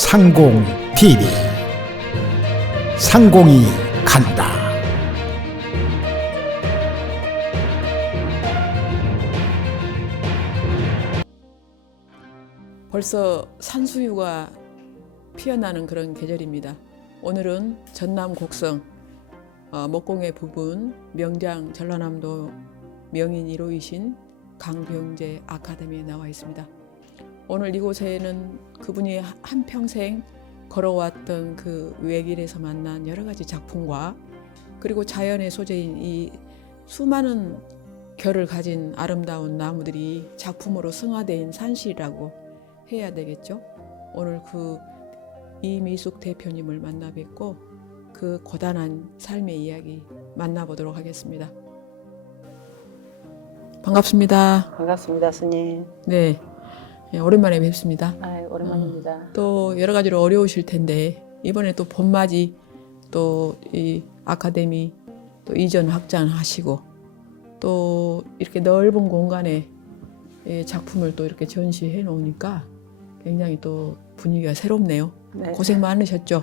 상공 TV 상공이 간다. 벌써 산수유가 피어나는 그런 계절입니다. 오늘은 전남 곡성 목공의 부분 명장 전라남도 명인 1호이신 강병재 아카데미에 나와 있습니다. 오늘 이곳에는 그분이 한평생 걸어왔던 그 외길에서 만난 여러 가지 작품과 그리고 자연의 소재인 이 수많은 결을 가진 아름다운 나무들이 작품으로 승화된 산실이라고 해야 되겠죠. 오늘 그 이미숙 대표님을 만나 뵙고 그 고단한 삶의 이야기 만나보도록 하겠습니다. 반갑습니다. 반갑습니다, 스님. 네, 오랜만에 뵙습니다. 오랜만입니다. 또 여러 가지로 어려우실 텐데 이번에 또 봄맞이 또 이 아카데미 또 이전 확장하시고 또 이렇게 넓은 공간에 작품을 또 이렇게 전시해 놓으니까 굉장히 또 분위기가 새롭네요. 네. 고생 많으셨죠?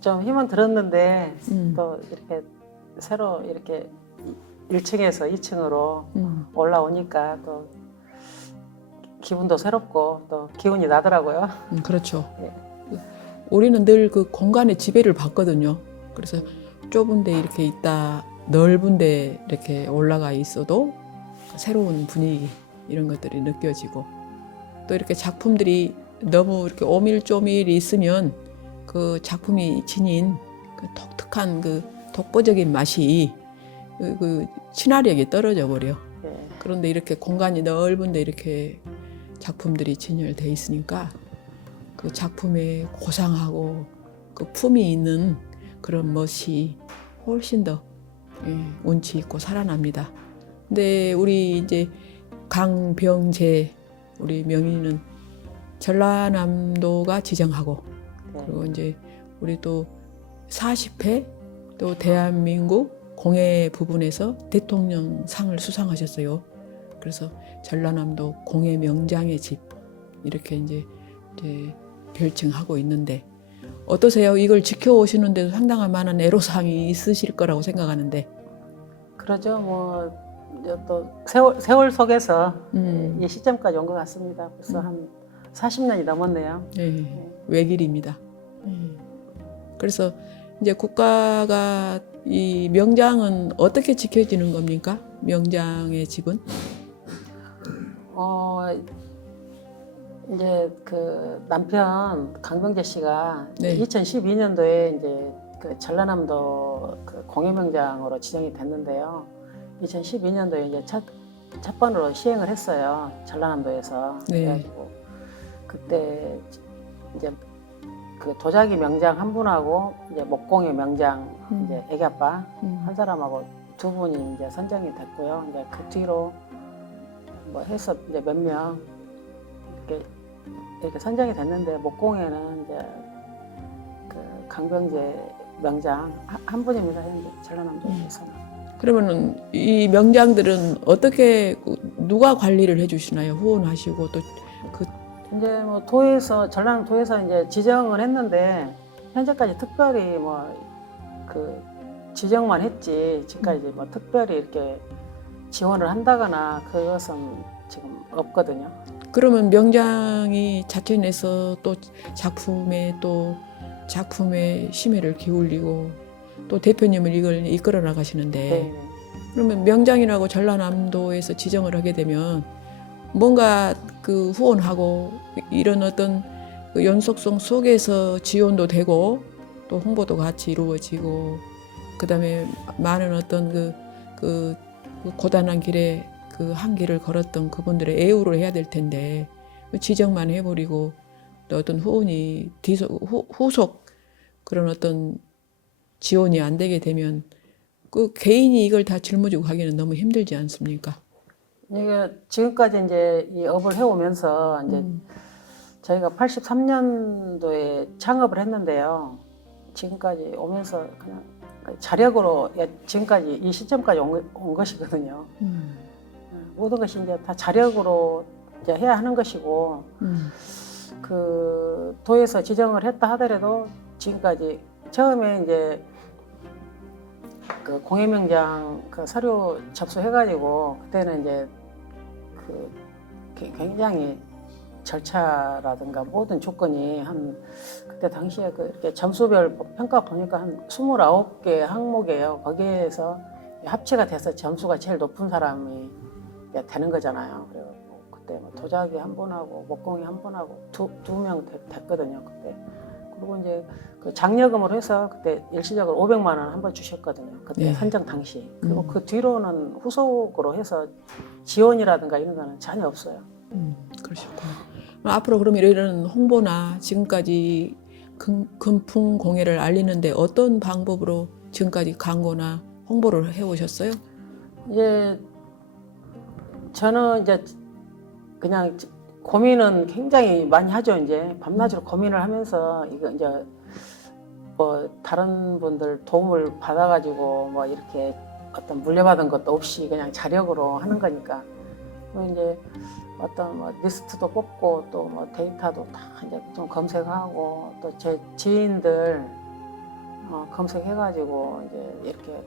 좀 힘은 들었는데 음. 또 이렇게 새로 이렇게 1층에서 2층으로 올라오니까 또 기분도 새롭고 또 기운이 나더라고요. 그렇죠. 네. 우리는 늘 그 공간의 지배를 받거든요. 그래서 좁은 데 이렇게 있다 넓은 데 이렇게 올라가 있어도 새로운 분위기 이런 것들이 느껴지고 또 이렇게 작품들이 너무 이렇게 오밀조밀 있으면 그 작품이 지닌 그 독특한 그 독보적인 맛이 그 친화력이 떨어져 버려. 네. 그런데 이렇게 공간이 넓은데 이렇게 작품들이 진열돼 있으니까 그 작품에 고상하고 그 품이 있는 그런 멋이 훨씬 더 운치 있고 살아납니다. 근데 우리 이제 강병재 우리 명인은 전라남도가 지정하고 네. 그리고 이제 우리 또 40회 또 대한민국 공예 부분에서 대통령상을 수상하셨어요. 그래서 전라남도 공예 명장의 집 이렇게 이제 별칭하고 있는데 어떠세요? 이걸 지켜오시는데도 상당한 많은 애로사항이 있으실 거라고 생각하는데. 그러죠. 뭐 이제 또 세월 속에서 이 시점까지 온 것 같습니다. 벌써 한 40년이 넘었네요. 네, 외길입니다. 그래서 이제 국가가 이 명장은 어떻게 지켜지는 겁니까? 명장의 집은? 이제 그 남편 강병재 씨가 네. 2012년도에 이제 그 전라남도 그 공예명장으로 지정이 됐는데요. 2012년도에 이제 첫 번으로 시행을 했어요. 전라남도에서. 네. 그래가지고 그때 이제 그 도자기 명장 한 분하고 이제 목공의 명장 이제 애기 아빠 한 사람하고 두 분이 이제 선정이 됐고요. 이제 그 뒤로 뭐 해서 이제 몇 명 이렇게 선정이 됐는데 목공에는 이제 그 강병재 명장 한 분입니다. 현재 전라남도에서는. 그러면은 이 명장들은 어떻게 누가 관리를 해주시나요? 후원하시고 또 그 이제 뭐 전라남도에서 이제 지정을 했는데 현재까지 특별히 뭐 그 지정만 했지 지금까지 뭐 특별히 이렇게 지원을 한다거나 그것은 지금 없거든요. 그러면 명장이 자체내서 또 작품에 심혈을 기울이고 또 대표님을 이걸 이끌어 나가시는데 네. 그러면 명장이라고 전라남도에서 지정을 하게 되면 뭔가 그 후원하고 이런 어떤 그 연속성 속에서 지원도 되고 또 홍보도 같이 이루어지고 그다음에 많은 어떤 그 고단한 길에 그 한 길을 걸었던 그분들의 애우를 해야 될 텐데 지정만 해버리고 또 어떤 후원이 후속 그런 어떤 지원이 안 되게 되면 그 개인이 이걸 다 짊어지고 가기는 너무 힘들지 않습니까? 이게 지금까지 이제 이 업을 해오면서 이제 저희가 83년도에 창업을 했는데요. 지금까지 오면서 그냥 자력으로 지금까지 이 시점까지 온 것이거든요. 모든 것이 이제 다 자력으로 이제 해야 하는 것이고 그 도에서 지정을 했다 하더라도 지금까지 처음에 이제 그 공예명장 그 서류 접수해가지고 그때는 이제 그 굉장히 절차라든가 모든 조건이 한 그때 당시에 그 이렇게 점수별 평가 보니까 한 29개 항목이에요. 거기에서 합치가 돼서 점수가 제일 높은 사람이 되는 거잖아요. 그리고 그때 뭐 도자기 한 분하고 목공이 한 분하고 두 명 됐거든요. 그때. 그리고 이제 그 장려금으로 해서 그때 일시적으로 500만 원 한 번 주셨거든요. 그때 네. 선정 당시. 그리고 그 뒤로는 후속으로 해서 지원이라든가 이런 거는 전혀 없어요. 그러셨구나. 앞으로 그럼 이런 홍보나 지금까지 금풍 공예를 알리는데 어떤 방법으로 지금까지 광고나 홍보를 해오셨어요? 이제 저는 이제 그냥 고민은 굉장히 많이 하죠. 이제 밤낮으로 고민을 하면서 이거 이제 뭐 다른 분들 도움을 받아가지고 뭐 이렇게 어떤 물려받은 것도 없이 그냥 자력으로 하는 거니까 이제 어떤 뭐 리스트도 뽑고 또 뭐 데이터도 다 이제 좀 검색하고 또 제 지인들 검색해가지고 이제 이렇게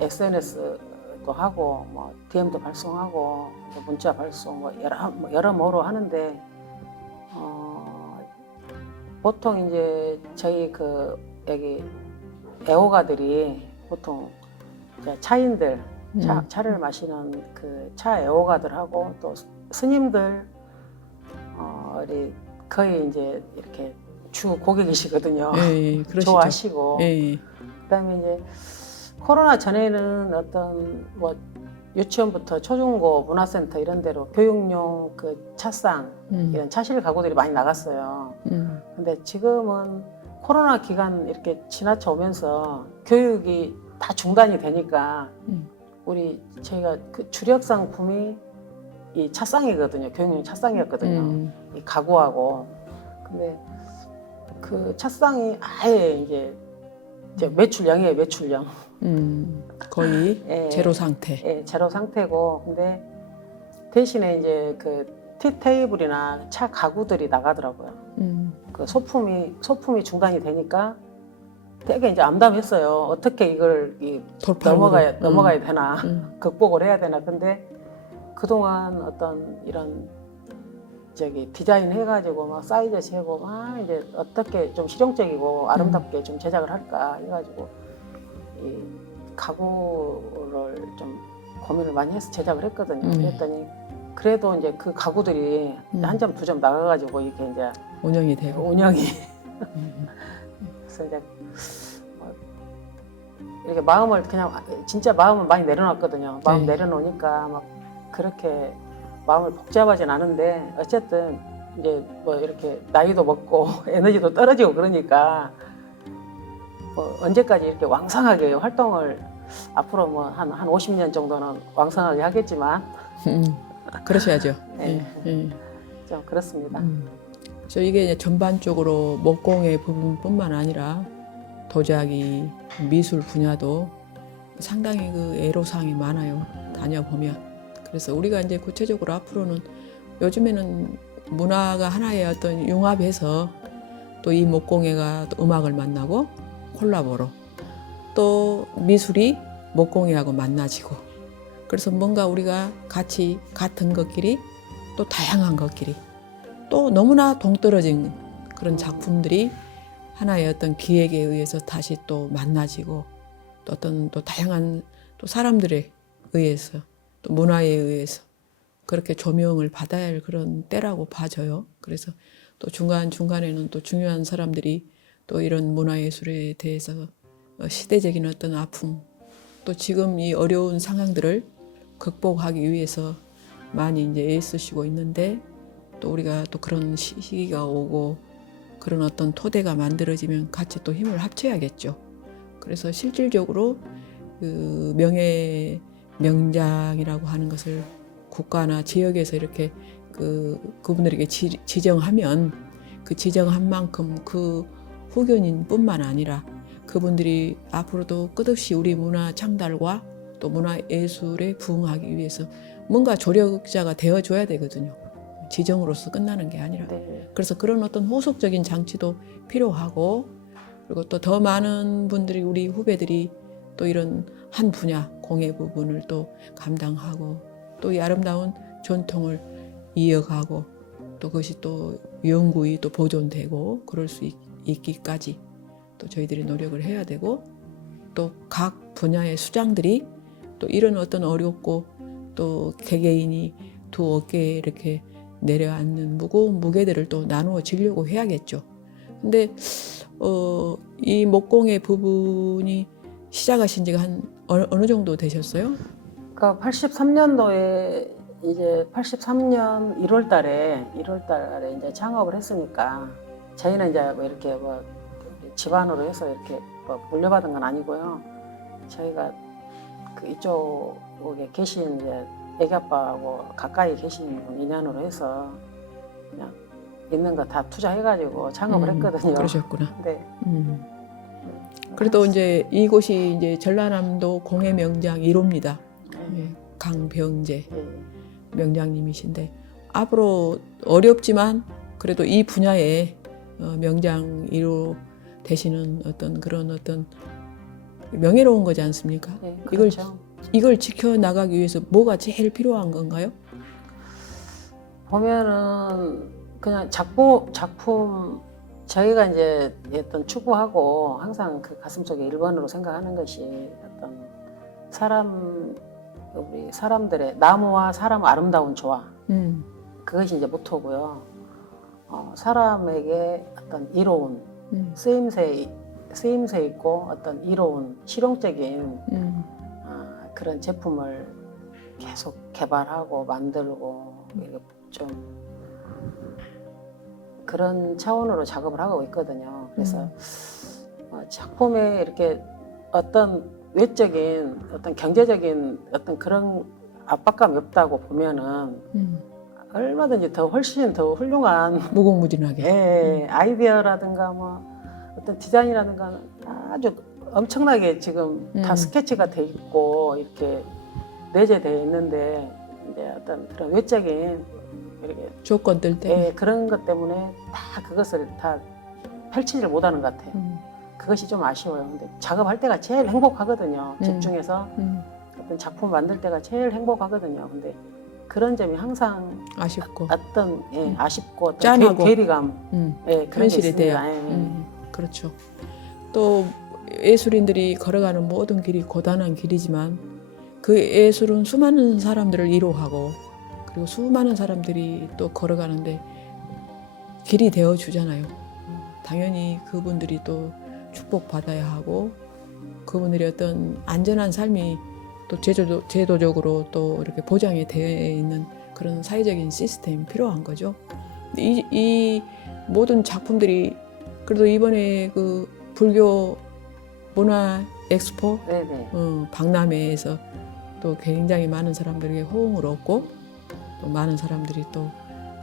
SNS도 하고 뭐 DM도 발송하고 문자 발송 뭐 여러모로 하는데 보통 이제 저희 그 여기 애호가들이 보통 이제 차인들 차를 마시는 그 차 애호가들하고 또 스님들 거의 이제 이렇게 주 고객이시거든요. 예, 그러시죠. 좋아하시고 예. 그다음에 이제 코로나 전에는 어떤 뭐 유치원부터 초중고 문화센터 이런 데로 교육용 그 차상 이런 차실 가구들이 많이 나갔어요. 근데 지금은 코로나 기간 이렇게 지나쳐 오면서 교육이 다 중단이 되니까 저희가 그 주력 상품이 이 차상이거든요. 교육용 차상이었거든요. 이 가구하고. 근데 그 차상이 아예 이제 매출량이에요. 매출량. 거의 예, 제로 상태. 예, 제로 상태고. 근데 대신에 이제 그 티 테이블이나 차 가구들이 나가더라고요. 그 소품이 중단이 되니까 되게 이제 암담했어요. 어떻게 이걸 돌파로 넘어가야 되나, 극복을 해야 되나. 근데 그동안 어떤 이런 디자인 해가지고 막 사이즈 재고 막 이제 어떻게 좀 실용적이고 아름답게 좀 제작을 할까 해가지고 이 가구를 좀 고민을 많이 해서 제작을 했거든요. 그랬더니 그래도 이제 그 가구들이 한 점 두 점 나가가지고 이렇게 이제 운영이 되고. 운영이 그래서 이제 이렇게 마음을 그냥 진짜 마음을 많이 내려놨거든요. 마음 내려놓으니까 막 그렇게 마음을 복잡하진 않은데 어쨌든 이제 뭐 이렇게 나이도 먹고 에너지도 떨어지고 그러니까 뭐 언제까지 이렇게 왕성하게 활동을 앞으로 뭐 한 50년 정도는 왕성하게 하겠지만 그러셔야죠. 네. 좀 그렇습니다. 그래서 이게 이제 전반적으로 목공의 부분뿐만 아니라 도자기, 미술 분야도 상당히 그 애로사항이 많아요. 다녀보면. 그래서 우리가 이제 구체적으로 앞으로는 요즘에는 문화가 하나의 어떤 융합해서 또 이 목공예가 또 음악을 만나고 콜라보로 또 미술이 목공예하고 만나지고 그래서 뭔가 우리가 같이 같은 것끼리 또 다양한 것끼리 또 너무나 동떨어진 그런 작품들이 하나의 어떤 기획에 의해서 다시 또 만나지고 또 어떤 또 다양한 또 사람들에 의해서 또 문화에 의해서 그렇게 조명을 받아야 할 그런 때라고 봐져요. 그래서 또 중간중간에는 또 중요한 사람들이 또 이런 문화예술에 대해서 시대적인 어떤 아픔 또 지금 이 어려운 상황들을 극복하기 위해서 많이 이제 애쓰시고 있는데 또 우리가 또 그런 시기가 오고 그런 어떤 토대가 만들어지면 같이 또 힘을 합쳐야겠죠. 그래서 실질적으로 그 명예 명장이라고 하는 것을 국가나 지역에서 이렇게 그분들에게 지정하면 그 지정한 만큼 그 후견인뿐만 아니라 그분들이 앞으로도 끝없이 우리 문화 창달과 또 문화 예술에 부응하기 위해서 뭔가 조력자가 되어줘야 되거든요. 지정으로서 끝나는 게 아니라 네. 그래서 그런 어떤 후속적인 장치도 필요하고 그리고 또 더 많은 분들이 우리 후배들이 또 이런 한 분야 공예 부분을 또 감당하고 또 이 아름다운 전통을 이어가고 또 그것이 또 영구히 또 보존되고 그럴 수 있기까지 또 저희들이 노력을 해야 되고 또 각 분야의 수장들이 또 이런 어떤 어렵고 또 개개인이 두 어깨에 이렇게 내려앉는 무거운 무게들을 또 나누어 지려고 해야겠죠. 근데 이 목공의 부분이 시작하신 지가 한 어느 정도 되셨어요? 그러니까 83년도에 이제 83년 1월 달에 이제 창업을 했으니까 저희는 이제 뭐 이렇게 뭐 집안으로 해서 이렇게 뭐 물려받은 건 아니고요. 저희가 그 이쪽에 계신 이제 애기 아빠하고 가까이 계신 분 인연으로 해서 그냥 있는 거 다 투자해가지고 창업을 했거든요. 그러셨구나. 네. 그래도 이제 이곳이 이제 전라남도 공예 명장 1호입니다. 예, 강병재 명장님이신데 앞으로 어렵지만 그래도 이 분야에 명장 1호 되시는 어떤 그런 어떤 명예로운 거지 않습니까? 네, 그렇죠. 이걸 지켜나가기 위해서 뭐가 제일 필요한 건가요? 보면은 그냥 작품 저희가 이제 어떤 추구하고 항상 그 가슴속에 1번으로 생각하는 것이 어떤 우리 사람들의 나무와 사람 아름다운 조화 그것이 이제 모토고요. 사람에게 어떤 이로운 쓰임새 있고 어떤 이로운 실용적인 그런 제품을 계속 개발하고 만들고 이렇게 좀 그런 차원으로 작업을 하고 있거든요. 그래서 작품에 이렇게 어떤 외적인 어떤 경제적인 어떤 그런 압박감이 없다고 보면은 얼마든지 훨씬 더 훌륭한 무궁무진하게. 예, 아이디어라든가 뭐 어떤 디자인이라든가 아주 엄청나게 지금 다 스케치가 돼 있고 이렇게 내재되어 있는데 이제 어떤 그런 외적인 이렇게 조건들 때문에. 예, 그런 것 때문에 다 그것을 다 펼치지를 못하는 것 같아요. 그것이 좀 아쉬워요. 근데 작업할 때가 제일 행복하거든요. 집중해서 어떤 작품 만들 때가 제일 행복하거든요. 근데 그런 점이 항상 아쉽고 어떤 아쉽고 어떤 짠하고. 괴리감 예, 그런 게 현실이 있습니다. 돼요. 예. 그렇죠. 또 예술인들이 걸어가는 모든 길이 고단한 길이지만 그 예술은 수많은 사람들을 이로하고 그리고 수많은 사람들이 또 걸어가는데 길이 되어 주잖아요. 당연히 그분들이 또 축복받아야 하고 그분들이 어떤 안전한 삶이 또 제도적으로 또 이렇게 보장이 되어 있는 그런 사회적인 시스템이 필요한 거죠. 이 모든 작품들이 그래도 이번에 그 불교 문화 엑스포 네네. 박람회에서 또 굉장히 많은 사람들에게 호응을 얻고 또 많은 사람들이 또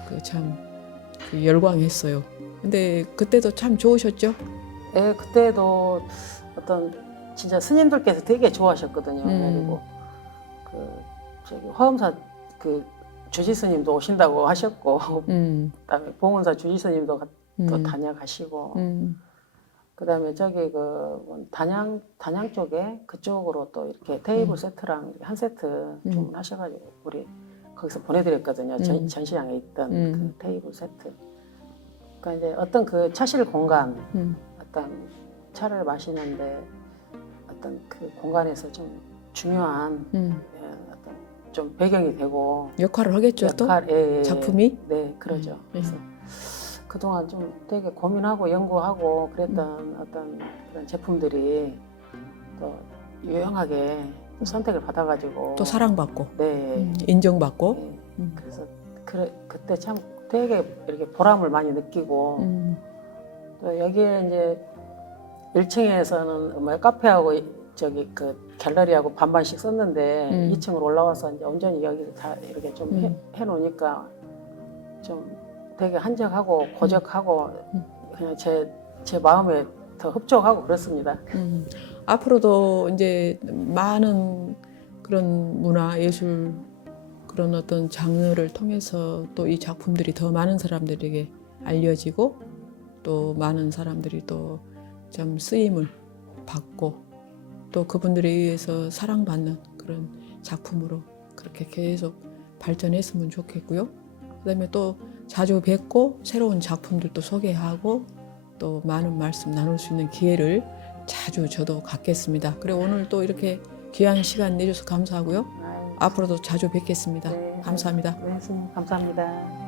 그 참 열광했어요. 근데 그때도 참 좋으셨죠? 예, 그때도 어떤 진짜 스님들께서 되게 좋아하셨거든요. 그리고 그 저기 화엄사 그 주지 스님도 오신다고 하셨고, 그다음에 봉은사 주지 스님도 또 다녀가시고, 그다음에 저기 그 단양 쪽에 그쪽으로 또 이렇게 테이블 세트랑 한 세트 주문하셔가지고 우리 거기서 보내드렸거든요. 전시장에 있던 그 테이블 세트. 그러니까 이제 어떤 그 차실 공간, 어떤 차를 마시는데 어떤 그 공간에서 좀 중요한 어떤 좀 배경이 되고 역할을 하겠죠. 또 작품이. 네, 그러죠. 그래서 그동안 좀 되게 고민하고 연구하고 그랬던 어떤 그런 제품들이 또 유용하게 또 선택을 받아가지고 또 사랑받고 네, 인정받고. 네. 그래서 그때 참 되게 이렇게 보람을 많이 느끼고 또 여기에 이제 1층에서는 뭐 카페하고 저기 그 갤러리하고 반반씩 썼는데 2층으로 올라와서 이제 온전히 여기를 다 이렇게 좀 해놓으니까 좀 되게 한적하고 고적하고 그냥 제 마음에 더 흡족하고 그렇습니다. 앞으로도 이제 많은 그런 문화 예술 그런 어떤 장르를 통해서 또 이 작품들이 더 많은 사람들에게 알려지고 또 많은 사람들이 또 좀 쓰임을 받고 또 그분들에 의해서 사랑받는 그런 작품으로 그렇게 계속 발전했으면 좋겠고요. 그다음에 또 자주 뵙고 새로운 작품들도 소개하고 또 많은 말씀 나눌 수 있는 기회를 자주 저도 갖겠습니다. 그리고 오늘 또 이렇게 귀한 시간 내줘서 감사하고요. 아유, 앞으로도 자주 뵙겠습니다. 네. 감사합니다. 네, 선생님 감사합니다.